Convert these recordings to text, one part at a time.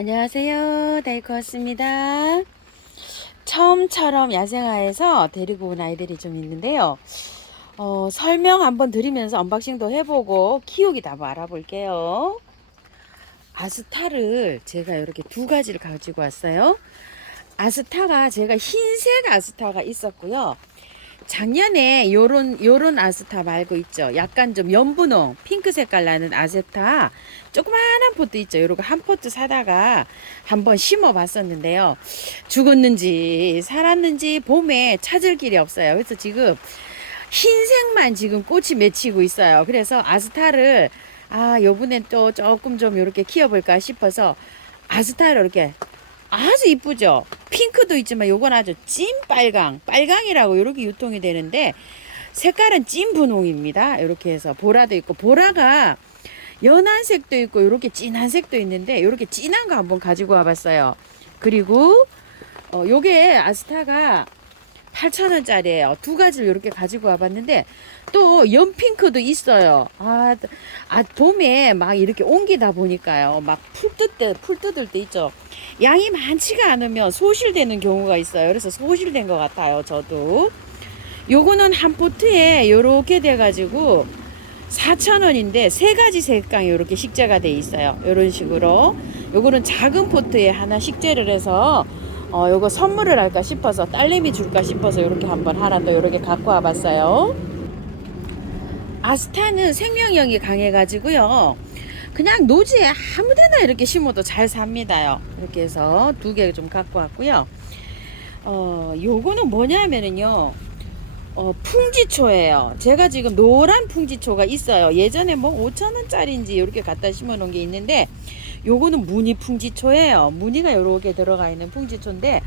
안녕하세요. 다이코였습니다. 처음처럼 야생화에서 데리고 온 아이들이 좀 있는데요. 설명 한번 드리면서 언박싱도 해보고 키우기도 한번 알아볼게요. 아스타를 제가 이렇게 두 가지를 가지고 왔어요. 아스타가 제가 흰색 아스타가 있었고요. 작년에 요런 아스타 말고 있죠. 약간 좀 연분홍 핑크 색깔 나는 아스타 조그마한 포트 있죠. 요런 거 한 포트 사다가 한번 심어 봤었는데요. 죽었는지 살았는지 봄에 찾을 길이 없어요. 그래서 지금 흰색만 지금 꽃이 맺히고 있어요. 그래서 아스타를 요번엔 또 조금 좀 이렇게 키워볼까 싶어서 아스타를 이렇게 아주 이쁘죠. 핑크도 있지만 요건 아주 찐 빨강이라고 이렇게 유통이 되는데 색깔은 찐 분홍입니다. 이렇게 해서 보라도 있고 보라가 연한 색도 있고 이렇게 진한 색도 있는데 이렇게 진한 거 한번 가지고 와봤어요. 그리고 요게 아스타가 8,000원짜리예요. 두 가지를 이렇게 가지고 와봤는데 또 연핑크도 있어요. 봄에 막 이렇게 옮기다 보니까요. 막 풀 뜯을 때 있죠. 양이 많지가 않으면 소실되는 경우가 있어요. 그래서 소실된 것 같아요. 저도. 요거는 한 포트에 요렇게 돼가지고 4,000원인데 세 가지 색깔이 이렇게 식재가 돼 있어요. 이런 식으로. 요거는 작은 포트에 하나 식재를 해서 요거 선물을 할까 싶어서 딸내미 줄까 싶어서 이렇게 한번 하나 더 이렇게 갖고 와봤어요. 아스타는 생명력이 강해가지고요. 그냥 노지에 아무데나 이렇게 심어도 잘 삽니다요. 이렇게 해서 두 개 좀 갖고 왔고요. 요거는 뭐냐면은요. 풍지초예요. 제가 지금 노란 풍지초가 있어요. 예전에 뭐 5,000원짜리인지 이렇게 갖다 심어 놓은 게 있는데 요거는 무늬 풍지초예요. 무늬가 요렇게 들어가 있는 풍지초인데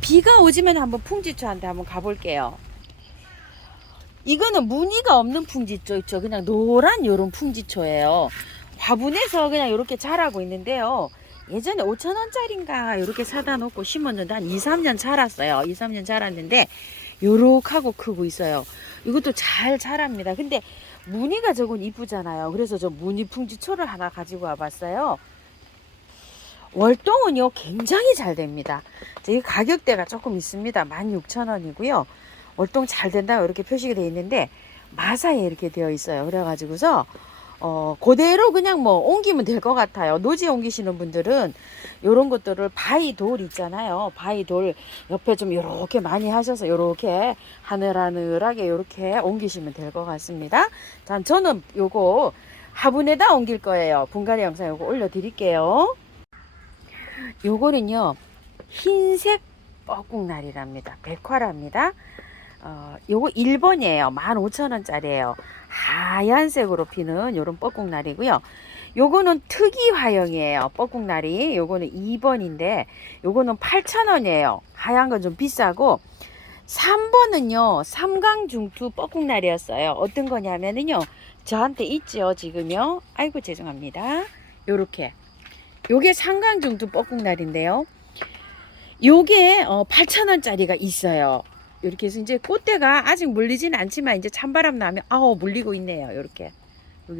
비가 오지면 한번 풍지초한테 한번 가볼게요. 이거는 무늬가 없는 풍지초 있죠. 그냥 노란 요런 풍지초예요. 화분에서 그냥 이렇게 자라고 있는데요. 예전에 5,000원짜리인가 이렇게 사다 놓고 심었는데 한 2, 3년 자랐어요. 2, 3년 자랐는데 요렇게 하고 크고 있어요. 이것도 잘 자랍니다. 근데 무늬가 저건 이쁘잖아요. 그래서 저 무늬 풍지초를 하나 가지고 와봤어요. 월동은요 굉장히 잘 됩니다. 이 가격대가 조금 있습니다. 16,000원이고요. 월동 잘 된다 이렇게 표시가 되어 있는데 마사에 이렇게 되어 있어요. 그래가지고서 그대로 그냥 뭐 옮기면 될 것 같아요. 노지에 옮기시는 분들은 요런 것들을 바위돌 있잖아요. 바위돌 옆에 좀 요렇게 많이 하셔서 요렇게 하늘하늘하게 요렇게 옮기시면 될 것 같습니다. 자, 저는 요거 화분에다 옮길 거예요. 분갈이 영상 요거 올려드릴게요. 요거는요 흰색 뻐꾹날이랍니다. 백화랍니다. 요거 1번이에요. 15,000원짜리예요. 하얀색으로 피는 요런 뻐꾹날이고요. 요거는 특이화형이에요. 뻐꾹날이. 요거는 2번인데 요거는 8,000원이에요. 하얀 건 좀 비싸고 3번은요 삼강중투 뻐꾹날이었어요. 어떤 거냐면은요 저한테 있죠 지금요. 아이고 죄송합니다. 요렇게 요게 삼강중투 뻐꾹날인데요. 요게 8,000원짜리가 있어요. 이렇게 해서 이제 꽃대가 아직 물리진 않지만 이제 찬바람 나면 물리고 있네요. 요렇게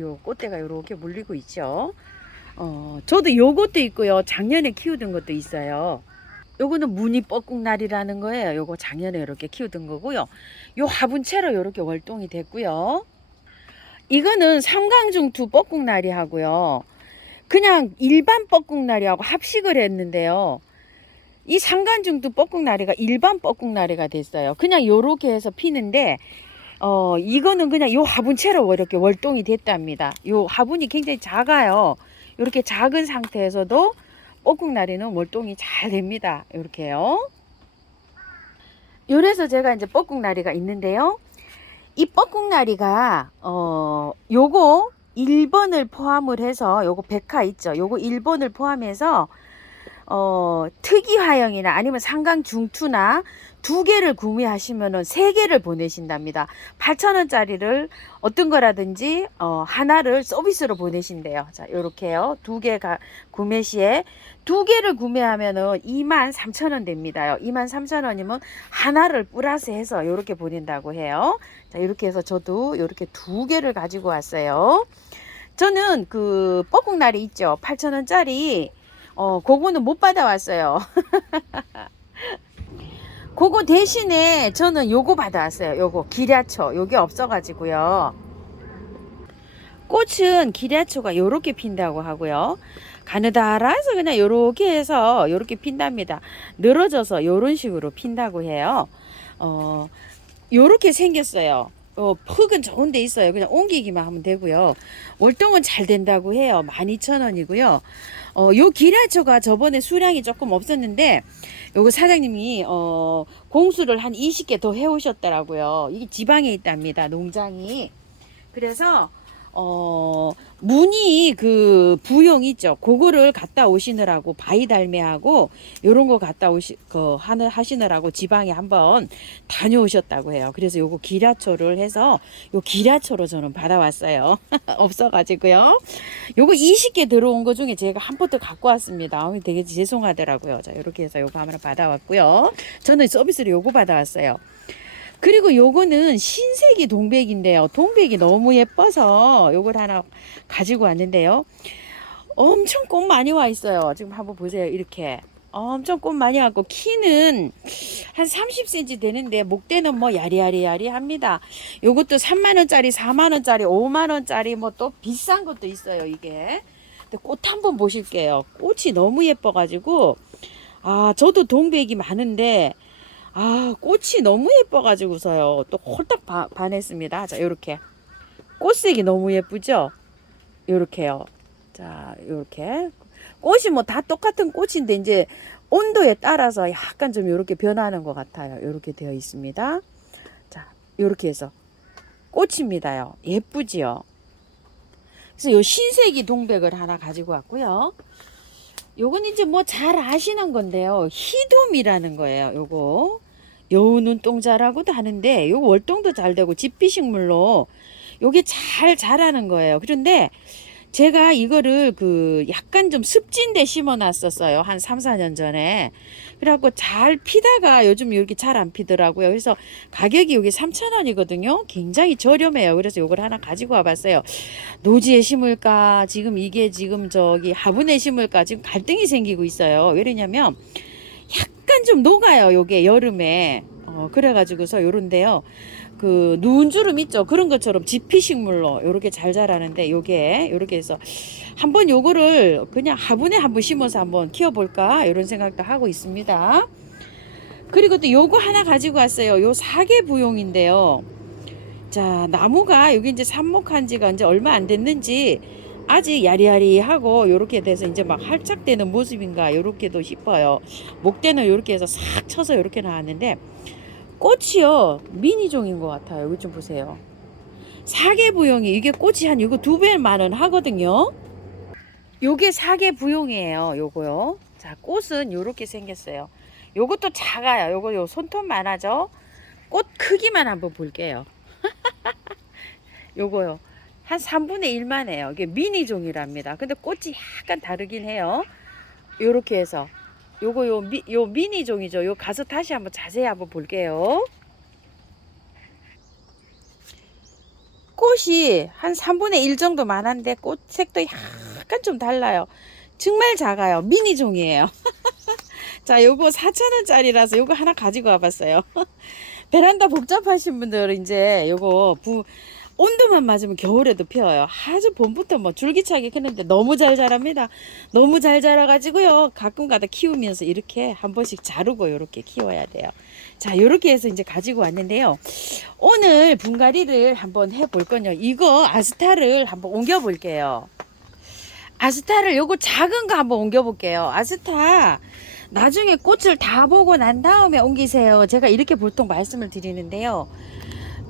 요 꽃대가 요렇게 물리고 있죠. 저도 요것도 있고요. 작년에 키우던 것도 있어요. 요거는 무늬 뻐꾹날이라는 거예요. 요거 작년에 이렇게 키우던 거고요. 요 화분채로 요렇게 월동이 됐고요. 이거는 삼강중투 뻐꾹날이 하고요. 그냥 일반 뻐꾹날이하고 합식을 했는데요. 이 삼간중도 뻐꾹나리가 일반 뻐꾹나리가 됐어요. 그냥 요렇게 해서 피는데 이거는 그냥 요 화분채로 이렇게 월동이 됐답니다. 요 화분이 굉장히 작아요. 이렇게 작은 상태에서도 뻐꾹나리는 월동이 잘 됩니다. 이렇게요. 요래서 제가 이제 뻐꾹나리가 있는데요. 이 뻐꾹나리가 요거 1번을 포함을 해서 요거 백화 있죠. 요거 1번을 포함해서 특이화형이나 아니면 상강중투나 두 개를 구매하시면은 세 개를 보내신답니다. 8,000원짜리를 어떤 거라든지 하나를 서비스로 보내신대요. 자, 요렇게요. 두 개 구매 시에 두 개를 구매하면은 23,000원 됩니다요. 23,000원이면 하나를 플러스 해서 요렇게 보낸다고 해요. 자, 이렇게 해서 저도 요렇게 두 개를 가지고 왔어요. 저는 그 뻐꾹날이 있죠. 8,000원짜리 그거는 못 받아왔어요. 그거 대신에 저는 요거 받아왔어요. 요거 기랴초. 요게 없어가지고요. 꽃은 기랴초가 요렇게 핀다고 하고요. 가느다라서 그냥 요렇게 해서 요렇게 핀답니다. 늘어져서 요런 식으로 핀다고 해요. 요렇게 생겼어요. 흙은 좋은 데 있어요. 그냥 옮기기만 하면 되고요. 월동은 잘 된다고 해요. 12,000원이고요. 요 기랴초가 저번에 수량이 조금 없었는데 요거 사장님이 공수를 한 20개 더 해오셨더라고요. 이게 지방에 있답니다. 농장이. 그래서 무늬 그 부용 있죠. 그거를 갖다 오시느라고 바위달매하고 요런 거 갖다 하시느라고 지방에 한번 다녀오셨다고 해요. 그래서 요거 기랴초를 해서 요 기랴초로 저는 받아왔어요. 없어가지고요. 요거 20개 들어온 거 중에 제가 한 포트 갖고 왔습니다. 되게 죄송하더라고요. 자, 요렇게 해서 요거 하나 받아왔고요. 저는 서비스로 요거 받아왔어요. 그리고 요거는 신세기 동백인데요. 동백이 너무 예뻐서 요걸 하나 가지고 왔는데요. 엄청 꽃 많이 와 있어요. 지금 한번 보세요. 이렇게. 엄청 꽃 많이 왔고 키는 한 30cm 되는데 목대는 뭐 야리야리 합니다. 요것도 3만원짜리 4만원짜리 5만원짜리 뭐 또 비싼 것도 있어요. 이게. 근데 꽃 한번 보실게요. 꽃이 너무 예뻐가지고 저도 동백이 많은데 꽃이 너무 예뻐가지고서요. 또 홀딱 반했습니다. 자, 요렇게. 꽃색이 너무 예쁘죠? 요렇게요. 자, 요렇게. 꽃이 뭐 다 똑같은 꽃인데, 이제 온도에 따라서 약간 좀 요렇게 변하는 것 같아요. 요렇게 되어 있습니다. 자, 요렇게 해서. 꽃입니다요. 예쁘지요? 그래서 요 신세기 동백을 하나 가지고 왔고요. 요건 이제 뭐 잘 아시는 건데요. 희돔이라는 거예요. 요거. 여우 눈동자라고도 하는데 요 월동도 잘 되고 집비식물로 요게 잘 자라는 거예요. 그런데 제가 이거를 약간 좀 습진데 심어 놨었어요. 한 3, 4년 전에. 그래갖고 잘 피다가 요즘 이렇게 잘 안 피더라고요. 그래서 가격이 여기 3,000원이거든요. 굉장히 저렴해요. 그래서 요걸 하나 가지고 와봤어요. 노지에 심을까? 지금 이게 지금 저기 화분에 심을까? 지금 갈등이 생기고 있어요. 왜냐면 약간 좀 녹아요. 요게 여름에. 그래가지고서 요런데요. 누운 주름 있죠. 그런 것처럼 지피식물로 요렇게 잘 자라는데 요게 요렇게 해서 한번 요거를 그냥 화분에 한번 심어서 한번 키워볼까 이런 생각도 하고 있습니다. 그리고 또 요거 하나 가지고 왔어요. 요 사계부용인데요. 자, 나무가 여기 이제 삽목한 지가 이제 얼마 안 됐는지 아직 야리야리하고 요렇게 돼서 이제 막 활짝되는 모습인가 요렇게도 싶어요. 목대는 요렇게 해서 싹 쳐서 요렇게 나왔는데 꽃이요 미니종인 것 같아요. 여기 좀 보세요. 사계부용이 이게 꽃이 한 이거 2배만은 하거든요. 요게 사계부용이에요. 요거요. 자, 꽃은 요렇게 생겼어요. 요것도 작아요. 요거 요 손톱만 하죠. 꽃 크기만 한번 볼게요. 요거요. 한 3분의 1만 해요. 이게 미니종이랍니다. 근데 꽃이 약간 다르긴 해요. 요렇게 해서 요거 요 미니종이죠. 요 가서 다시 한번 자세히 한번 볼게요. 꽃이 한 3분의 1 정도만 한데 꽃 색도 약간 좀 달라요. 정말 작아요. 미니종이에요. 자, 요거 4,000원짜리라서 요거 하나 가지고 와봤어요. 베란다 복잡하신 분들은 이제 요거 온도만 맞으면 겨울에도 피어요. 아주 봄부터 뭐 줄기차게 크는데 너무 잘 자랍니다. 너무 잘 자라가지고요. 가끔가다 키우면서 이렇게 한 번씩 자르고 이렇게 키워야 돼요. 자, 이렇게 해서 이제 가지고 왔는데요. 오늘 분갈이를 한번 해볼 건요. 이거 아스타를 한번 옮겨 볼게요. 아스타를 요거 작은 거 한번 옮겨 볼게요. 아스타 나중에 꽃을 다 보고 난 다음에 옮기세요. 제가 이렇게 보통 말씀을 드리는데요.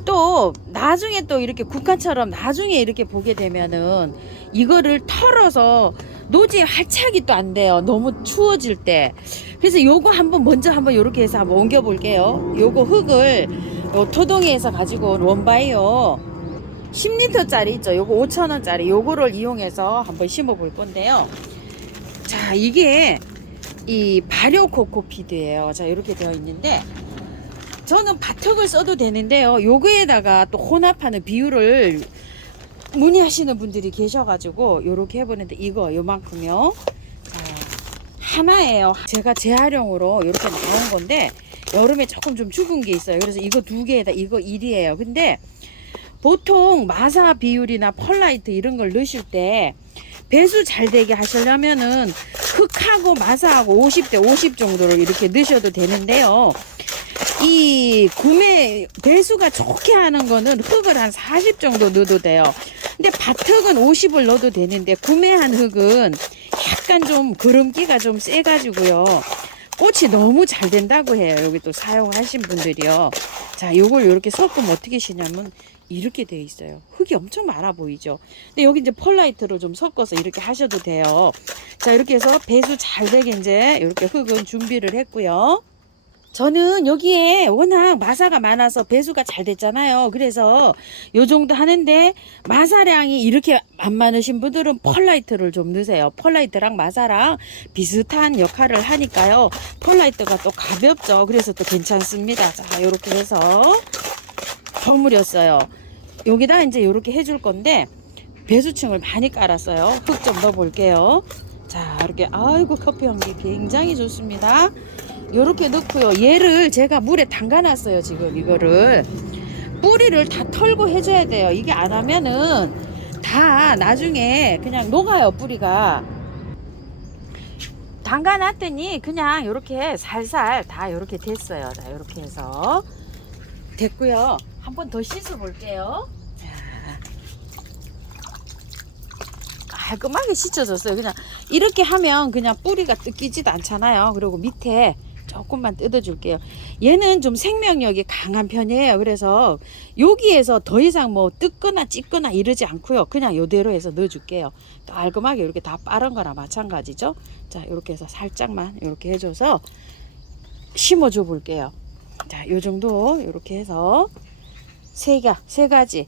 또 나중에 또 이렇게 국화처럼 나중에 이렇게 보게 되면은 이거를 털어서 노지에 활착이 또 안 돼요. 너무 추워질 때. 그래서 요거 한번 먼저 한번 요렇게 해서 한번 옮겨 볼게요. 요거 흙을 요 토동이에서 가지고 온 원바이오 10리터짜리 있죠. 요거 5,000원짜리 요거를 이용해서 한번 심어 볼 건데요. 자, 이게 이 발효 코코피드예요. 자, 이렇게 되어 있는데 저는 바턱을 써도 되는데요. 요거에다가 또 혼합하는 비율을 문의하시는 분들이 계셔가지고 요렇게 해보는데 이거 요만큼요. 자, 하나예요. 제가 재활용으로 이렇게 나온 건데 여름에 조금 좀 죽은 게 있어요. 그래서 이거 2개에다 이거 1이에요. 근데 보통 마사 비율이나 펄라이트 이런 걸 넣으실 때 배수 잘 되게 하시려면은 흙하고 마사하고 50대 50 정도를 이렇게 넣으셔도 되는데요. 이 구매 배수가 좋게 하는 거는 흙을 한 40 정도 넣어도 돼요. 근데 밭흙은 50을 넣어도 되는데 구매한 흙은 약간 좀 그름기가 좀 세가지고요. 꽃이 너무 잘 된다고 해요. 여기 또 사용하신 분들이요. 자, 요걸 이렇게 섞으면 어떻게 시냐면 이렇게 돼 있어요. 흙이 엄청 많아 보이죠. 근데 여기 이제 펄라이트로 좀 섞어서 이렇게 하셔도 돼요. 자, 이렇게 해서 배수 잘 되게 이제 이렇게 흙은 준비를 했고요. 저는 여기에 워낙 마사가 많아서 배수가 잘 됐잖아요. 그래서 요 정도 하는데 마사량이 이렇게 안 많으신 분들은 펄라이트를 좀 넣으세요. 펄라이트랑 마사랑 비슷한 역할을 하니까요. 펄라이트가 또 가볍죠. 그래서 또 괜찮습니다. 자, 요렇게 해서 버무렸어요. 여기다 이제 요렇게 해줄 건데 배수층을 많이 깔았어요. 흙 좀 넣어 볼게요. 자, 이렇게 아이고 커피 향기 굉장히 좋습니다. 요렇게 넣고요. 얘를 제가 물에 담가 놨어요. 지금 이거를 뿌리를 다 털고 해줘야 돼요. 이게 안 하면은 다 나중에 그냥 녹아요. 뿌리가 담가 놨더니 그냥 요렇게 살살 다 요렇게 됐어요. 자, 요렇게 해서 됐고요. 한번 더 씻어 볼게요. 깔끔하게 씻어졌어요. 그냥 이렇게 하면 그냥 뿌리가 뜯기지도 않잖아요. 그리고 밑에 조금만 뜯어줄게요. 얘는 좀 생명력이 강한 편이에요. 그래서 여기에서 더 이상 뭐 뜯거나 찢거나 이러지 않고요. 그냥 이대로 해서 넣어줄게요. 깔끔하게 이렇게 다 빠른 거나 마찬가지죠. 자, 이렇게 해서 살짝만 이렇게 해줘서 심어줘 볼게요. 자, 요 정도 이렇게 해서 세 가지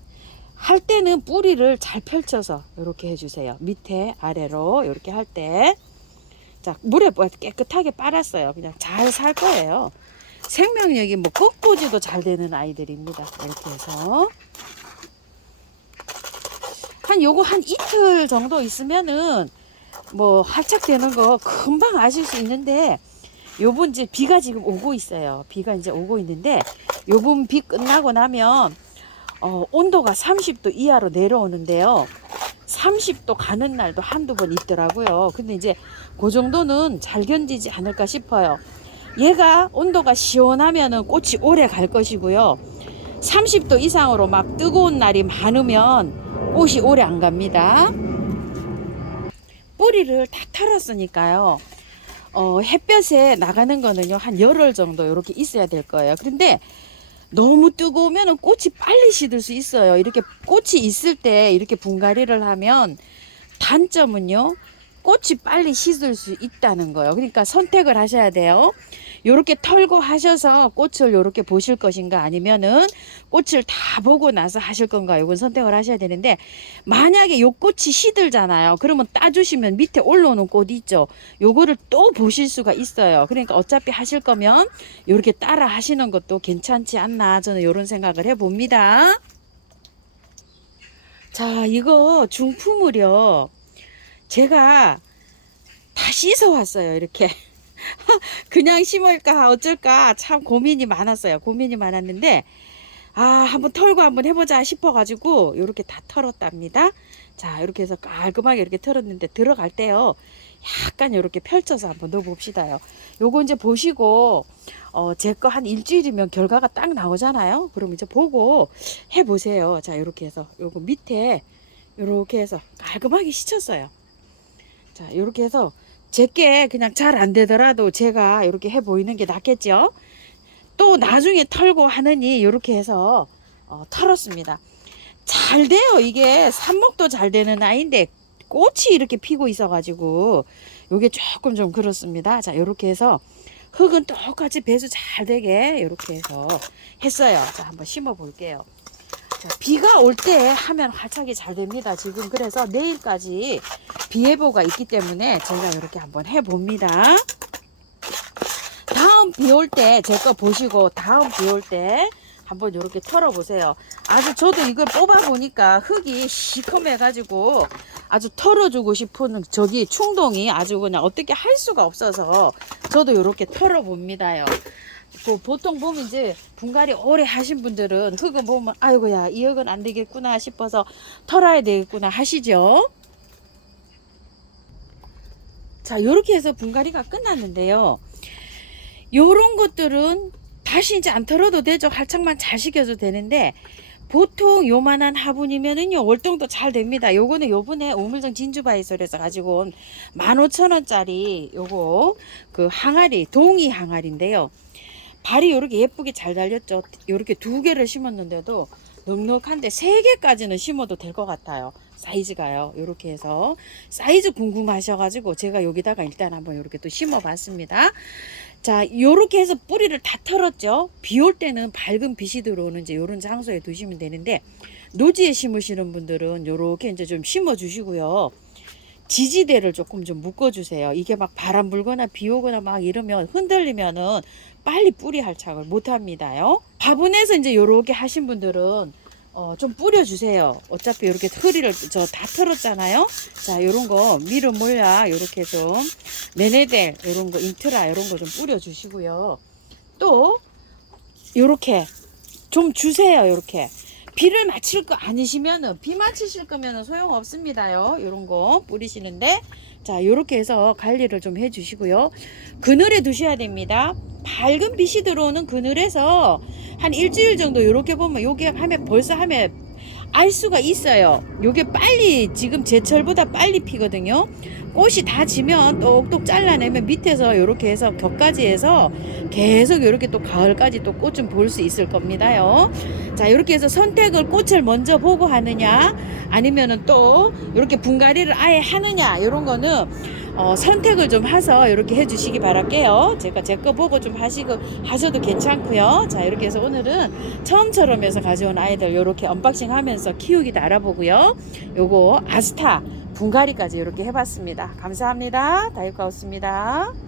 할 때는 뿌리를 잘 펼쳐서 이렇게 해주세요. 밑에 아래로 이렇게 할 때. 자, 물에 깨끗하게 빨았어요. 그냥 잘 살 거예요. 생명력이 뭐 꽃꽂이도 잘 되는 아이들입니다. 이렇게 해서 요거 한 이틀 정도 있으면은 뭐 활착되는 거 금방 아실 수 있는데 요번 이제 비가 지금 오고 있어요. 비가 이제 오고 있는데 요번 비 끝나고 나면 온도가 30도 이하로 내려오는데요. 30도 가는 날도 한두 번 있더라고요. 근데 이제 그 정도는 잘 견디지 않을까 싶어요. 얘가 온도가 시원하면은 꽃이 오래 갈 것이고요. 30도 이상으로 막 뜨거운 날이 많으면 꽃이 오래 안 갑니다. 뿌리를 다 털었으니까요. 햇볕에 나가는 거는요, 한 열흘 정도 이렇게 있어야 될 거예요. 그런데 너무 뜨거우면 꽃이 빨리 시들 수 있어요. 이렇게 꽃이 있을 때 이렇게 분갈이를 하면 단점은요, 꽃이 빨리 시들 수 있다는 거예요. 그러니까 선택을 하셔야 돼요. 요렇게 털고 하셔서 꽃을 요렇게 보실 것인가, 아니면은 꽃을 다 보고 나서 하실 건가, 요건 선택을 하셔야 되는데, 만약에 요 꽃이 시들잖아요. 그러면 따주시면 밑에 올라오는 꽃 있죠. 요거를 또 보실 수가 있어요. 그러니까 어차피 하실 거면 요렇게 따라 하시는 것도 괜찮지 않나, 저는 요런 생각을 해봅니다. 자, 이거 중품을요, 제가 다 씻어 왔어요. 이렇게 그냥 심을까 어쩔까 참 고민이 많았어요. 고민이 많았는데 한번 털고 한번 해보자 싶어 가지고 이렇게 다 털었답니다. 자, 이렇게 해서 깔끔하게 이렇게 털었는데 들어갈 때요, 약간 이렇게 펼쳐서 한번 넣어 봅시다요. 요거 이제 보시고 제 거 한 일주일이면 결과가 딱 나오잖아요. 그럼 이제 보고 해 보세요. 자, 이렇게 해서 요거 밑에 이렇게 해서 깔끔하게 씻었어요. 자, 이렇게 해서 제게 그냥 잘 안 되더라도 제가 이렇게 해 보이는 게 낫겠죠. 또 나중에 털고 하느니 이렇게 해서 털었습니다. 잘 돼요. 이게 삽목도 잘 되는 아이인데 꽃이 이렇게 피고 있어 가지고 요게 조금 좀 그렇습니다. 자, 이렇게 해서 흙은 똑같이 배수 잘 되게 이렇게 해서 했어요. 자, 한번 심어 볼게요. 자, 비가 올 때 하면 활착이 잘 됩니다. 지금 그래서 내일까지 비 예보가 있기 때문에 제가 이렇게 한번 해봅니다. 다음 비 올 때 제 거 보시고 다음 비 올 때 한번 이렇게 털어 보세요. 아주 저도 이걸 뽑아 보니까 흙이 시커매 가지고 아주 털어주고 싶은 저기 충동이 아주 그냥 어떻게 할 수가 없어서 저도 이렇게 털어봅니다요. 그 보통 보면 이제 분갈이 오래 하신 분들은 흙을 보면 아이고야 이 흙은 안 되겠구나 싶어서 털어야 되겠구나 하시죠. 자, 요렇게 해서 분갈이가 끝났는데요. 요런 것들은 다시 이제 안 털어도 되죠. 활착만 잘 시켜도 되는데 보통 요만한 화분이면은요 월동도 잘 됩니다. 요거는 요번에 우물정 진주바이솔에서 가지고 온 15,000원짜리 요거 그 항아리 동이 항아리인데요. 발이 요렇게 예쁘게 잘 달렸죠. 요렇게 2개를 심었는데도 넉넉한데 3개까지는 심어도 될 것 같아요. 사이즈가요. 요렇게 해서 사이즈 궁금하셔가지고 제가 여기다가 일단 한번 요렇게 또 심어 봤습니다. 자, 요렇게 해서 뿌리를 다 털었죠. 비 올 때는 밝은 빛이 들어오는 이제 요런 장소에 두시면 되는데 노지에 심으시는 분들은 요렇게 이제 좀 심어 주시고요. 지지대를 조금 좀 묶어 주세요. 이게 막 바람 불거나 비 오거나 막 이러면 흔들리면은 빨리 뿌리 활착을 못 합니다요. 화분에서 이제 요렇게 하신 분들은 좀 뿌려주세요. 어차피 이렇게 흐리를 저 다 털었잖아요. 자, 요런 거 미름 몰라 요렇게 좀 네네델 요런 거 인트라 요런 거 좀 뿌려주시고요. 또 요렇게 좀 주세요. 요렇게 비를 맞힐 거 아니시면은 비 맞히실 거면은 소용 없습니다요. 요런 거 뿌리시는데 자 요렇게 해서 관리를 좀 해주시고요. 그늘에 두셔야 됩니다. 밝은 빛이 들어오는 그늘에서 한 일주일 정도 요렇게 보면 요게 하면 벌써 하면 알 수가 있어요. 요게 빨리 지금 제철보다 빨리 피거든요. 꽃이 다 지면 똑똑 잘라내면 밑에서 요렇게 해서 격까지 해서 계속 요렇게 또 가을까지 또 꽃 좀 볼 수 있을 겁니다요. 자, 요렇게 해서 선택을 꽃을 먼저 보고 하느냐 아니면은 또 요렇게 분갈이를 아예 하느냐 요런 거는 선택을 좀 해서 이렇게 해주시기 바랄게요. 제가 제 거 보고 좀 하셔도 괜찮고요. 자, 이렇게 해서 오늘은 처음처럼 해서 가져온 아이들 이렇게 언박싱 하면서 키우기도 알아보고요. 요거 아스타 분갈이까지 이렇게 해봤습니다. 감사합니다. 다육하우스입니다.